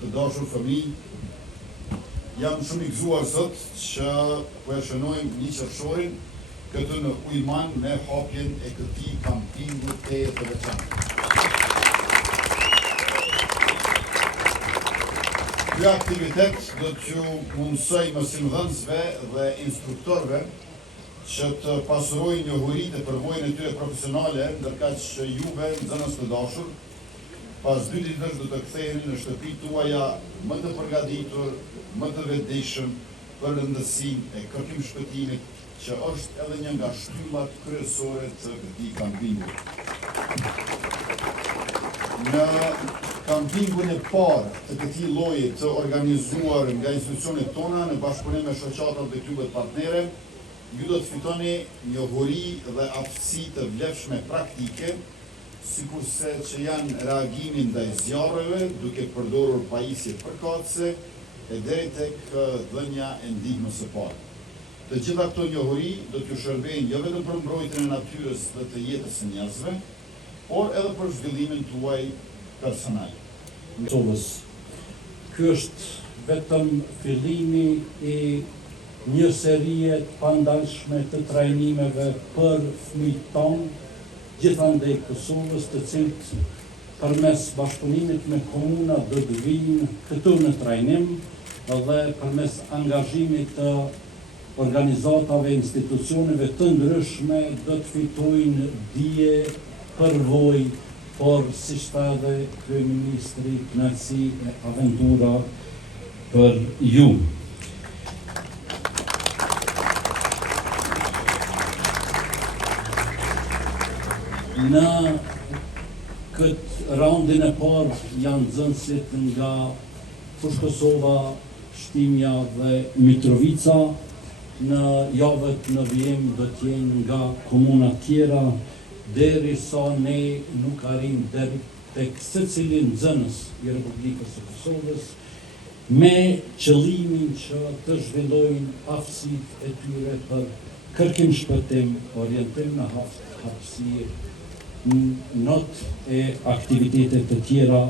të dashur fëmijë, jam shumë i gëzuar sot që po e shënojmë 1 qershorin këtu në Ujman me hapjen e këtij kampingu të veçantë. Ky aktivitet do t'ju mundsoj mësimdhënësve dhe instruktorëve që të pasurojnë njohuritë e përvojën e tyre profesionale, ndërkaq që juve, nxënës të dashur, pas 2 ditësh do të ktheheni në shtëpitë tuaja më të përgatitur, më të vetëdijshëm për rëndësinë e kërkim shpëtimit, që është edhe një nga shtyllat kryesore të këtij kampingu. Në kampingun e parë të këtij lloji të organizuar nga institucionet tona në bashkëpunim me shoqatat dhe klubet partnere, ju do të fitoni njohuri dhe aftësi të vlefshme praktike, sikurse që janë reagimi ndaj zjarreve duke përdorur pajisje përkatëse e deri tek dhënia e ndihmës së parë. Të gjitha këto njohuri do t'ju shërbejnë jo vetëm për mbrojtjen e natyrës dhe të jetës së njerëzve, por edhe për zhvillimin tuaj personal. Ky është vetëm fillimi i një serie të pandalshme të trajnimeve për fëmijët tonë, gjithandej Kosovës, të cilët përmes bashkëpunimit me komuna do të vinë këtu në trajnim dhe përmes angazhimit të organizatave, institucioneve të ndryshme do të fitojnë dije, përvojë, por si shtë kryeministri, kënaqësi e aventura për ju. Në këtë raundin e parë janë nxënësit nga Fushë Kosova, Shtimja dhe Mitrovica. Në javët në vijim do të jenë nga komuna tjera, derisa ne nuk arrim deri tek secili nxënës i Republikës së Kosovës, me qëllimin që të zhvillojnë aftësitë e tyre për kërkim shpëtim, orientim në hapësirë, not e aktivitetet të tjera.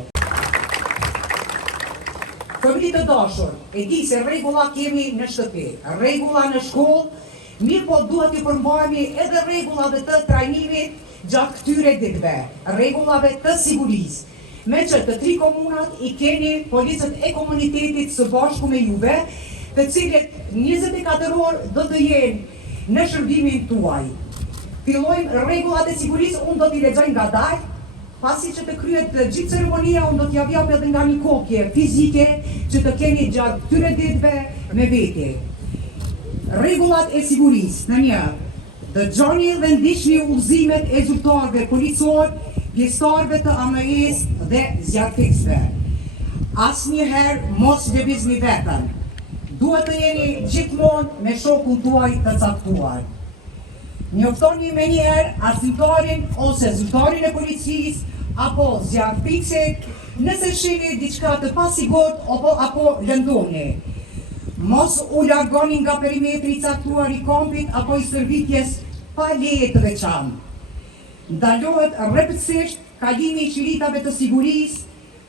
Fëmijë të dashur, e di se rregulla kemi në shtëpi, rregulla në shkollë, mirë po duhet të përmbajmë edhe rregullave të trajnimit gjatë këtyre ditëve, rregullave të sigurisë. Me që të 3 komunat i keni policët e komunitetit së bashku me juve, të cilët 24 orë do të jenë në shërbimin tuaj. Fillojmë rregullat e sigurisë, unë do t'i lexoj ngadalë, pasi që të kryet gjithë ceremonia, unë do t'ja jap edhe nga një kopje fizike që të keni gjatë këtyre ditëve me vete. Rregullat e sigurisë, në një, dëgjoni dhe ndiqni udhëzimet e zyrtarëve policor, pjesëtarëve të AME-s dhe zjarrfiksve. Asnjëherë mos lëvizni veten. Duhet të jeni gjithmonë me shokun tuaj të caktuar. Njoftoni me njëherë arsimtarin ose zyrtarin e policisë apo zjarrfiksit nëse shihni diçka të pasigurt apo lëndoni. Mos u largoni nga perimetri i caktuar i kampit apo i stërvitjes pa leje të veçantë. Ndalohet rreptësisht kalimi i qiritave të sigurisë,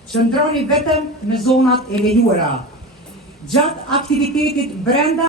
qëndroni vetëm në zonat e lejuara. Gjatë aktivitetit brenda